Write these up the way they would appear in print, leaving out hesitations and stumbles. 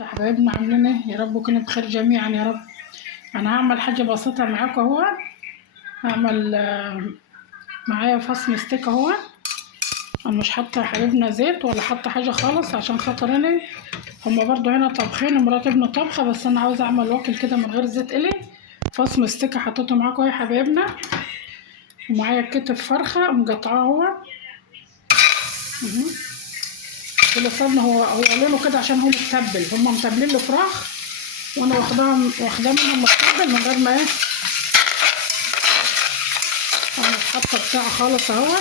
يا حبايبنا عاملين ايه؟ يا رب كنتوا بخير جميعا يا رب. انا هعمل حاجه بسيطه معاكم اهو. هعمل معايا فص مستيك اهو. انا مش حاطه يا حبايبنا زيت ولا حاطه حاجه خالص عشان خاطر انا هما برضو هنا طبخين مرات ابن طبخه، بس انا عاوزه اعمل واكل كده من غير زيت الي. فص مستيك حطيته معاكم يا حبايبنا، ومعايا كتف فرخه مقطعاه اهو. كل صدمه هو لونه كده عشان هو متبل، هما متبلين الفراخ وانا واخداه منهم متبل من غير ما ايه. انا مش حاطه بتاع خالص اهو،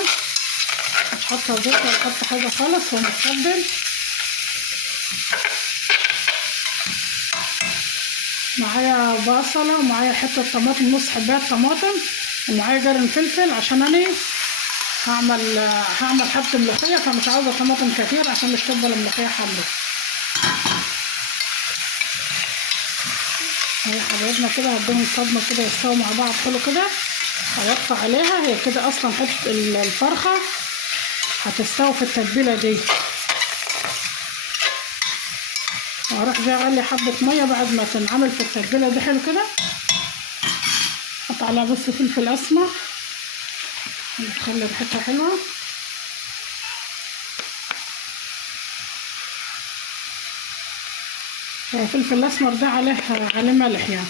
مش حاطه زيت ولا حاطه حاجه خالص، هو متبل. معايا بصله ومعايا حته طماطم، نص حبايه طماطم، ومعايا جرن فلفل عشان انا هعمل حبه ملوخيه، فمش عاوزه طماطم كتير عشان مش تفضل الملوخيه حمرا. اهي حبايبنا كده هديهم صدمه كده يستووا مع بعض حلو كده. هوطي عليها، هي كده اصلا حته الفرخه هتستوي في التتبيله دي. وهروح جايه اغلي حبه ميه بعد ما تنعمل في التتبيله دي حلو كده. احط عليها بس فلفل اسمر تخلي ريحتها حلوه. الفلفل الاسمر ده عليه ملح يعني.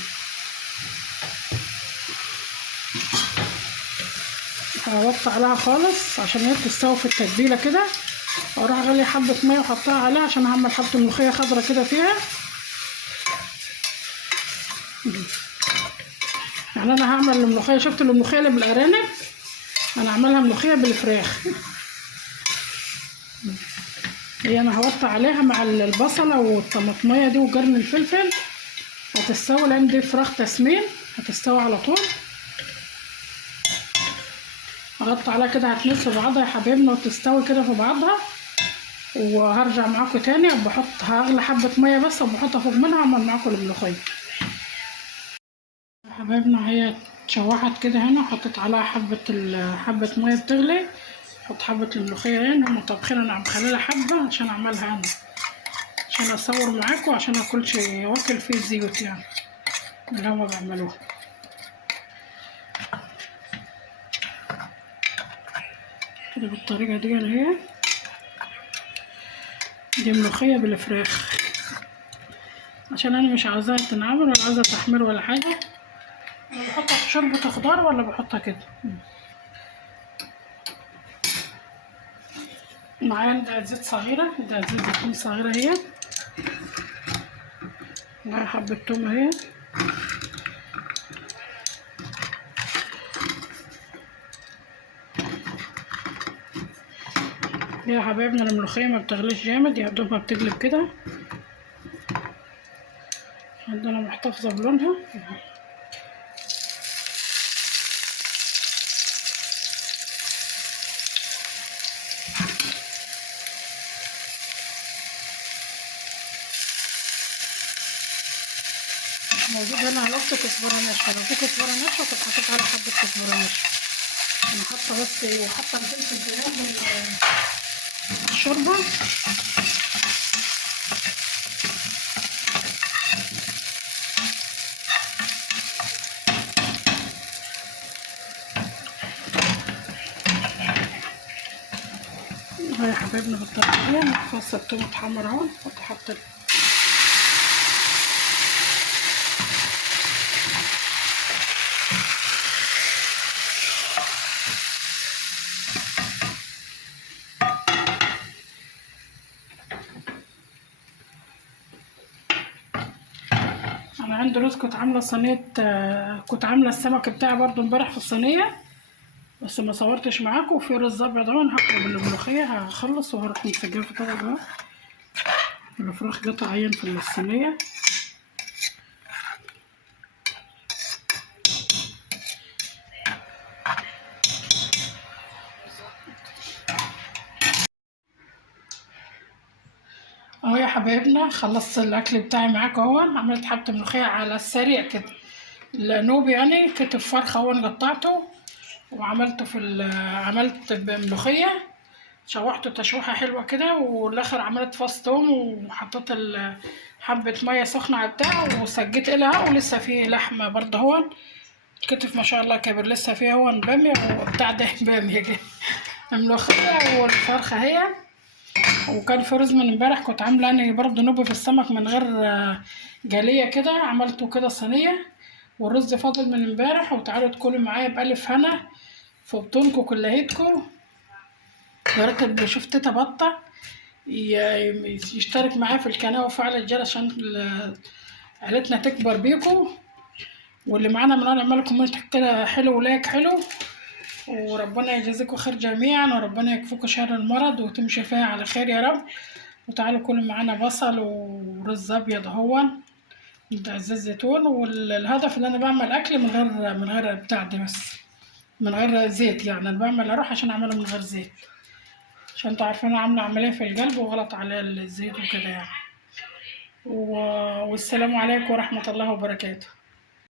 هوطي عليها خالص عشان هي تستوي في التتبيله كده، واروح اغلي حبه ميه واحطها عليها عشان هعمل حبه ملوخيه خضره كده فيها. يعني انا هعمل الملوخيه، شفت الملوخيه اللي بالارانب، انا هعملها ملوخيه بالفراخ. هي انا هوطي عليها مع البصله والطماطميه دي وقرن الفلفل، هتستوي لان دي فراخ تسمين هتستوي على طول. هغطي عليها كده هتمس بعضها يا حبايبنا وتستوي كده في بعضها، وهرجع معاكم تاني هغلي حبه ميه بس وبحطها فوق منها واعمل معاكم الملوخيه. يا حبايبنا هي اتشوحت كده هنا، وحطيت عليها حبه ميه بتغلي. احط حبه الملوخيه هنا، هم طابخين انا عم بخليها حبه عشان اعملها انا، عشان اصور معاكم عشان اكلش واكل فيه زيوت يعني اللي هما بيعملوها كده بالطريقه دي. اللي هي دي ملوخيه بالفراخ عشان انا مش عاوزاها تنعمل ولا عاوزه تحمير ولا حاجه. انا بحطها في شوربه خضار ولا بحطها كده. معايا ده زيت صغيره، ده زيت زيتون صغيره اهي، معايا حبه توم اهي. يا حبايبنا الملوخيه ما بتغليش جامد، يا دوب ما بتقلب كده. عندنا محتفظه بلونها. موجود هنا نص كزبره ناشفه، لو في كزبره ناشفه كنت حطيت على حبه كزبره ناشفه. انا حاطه بس وحاطه الفلفل كمان الشوربه. اهو يا حبايبنا بالطريقه دي فص التوم اتحمر اهو. حط انا عندي رز، كنت عامله صينيه، كنت عامله السمك بتاعي برضو امبارح في الصينيه بس ما صورتش معاكم. وفي رز ابيض اهو هقلب الملوخيه، هخلص وهروح مسجله في طبق اهو. الفراخ قطعين في الصينيه. اهو يا حبايبنا خلصت الاكل بتاعي معاكم اهو. عملت حبه ملوخيه على السريع كده، النوبي يعني كتف فرخه اهو قطعته وعملته عملت بملوخيه شوحته تشويحة حلوة كده، والاخر عملت فص توم وحطيت حبة مية سخنة على بتاع وسجيت إلها، ولسه فيه لحمة برضه هون كتف ما شاء الله كبير، لسه فيه هون بامية وبتاع ده بامية كده الملوخية والفرخة هي. وكان في رز من امبارح كنت عاملة أنا برضه نوبي في السمك من غير جالية كده، عملته كده صينية، والرز فاضل من امبارح. وتعالوا تاكلوا معايا بألف هنا في بطونكوا كلهيتكوا. يا ريت اللي شوف تيتا بطة يشترك معايا في القناة وفعل الجرس عشان عيلتنا تكبر بيكوا. واللي معانا من نعمل كومنت كده حلو ولايك حلو، وربنا يجازيكم خير جميعا، وربنا يكفيكم شر المرض وتمشي فيها على خير يا رب. وتعالوا كلوا معانا بصل ورز ابيض هون زيت زيتون. والهدف ان انا بعمل اكل من غير بتاع ده، بس من غير زيت. يعني انا بعمل اروح عشان اعمله من غير زيت، عشان انتوا عارفين انا عامله عمليه في القلب وغلط على الزيت وكده يعني. والسلام عليكم ورحمه الله وبركاته.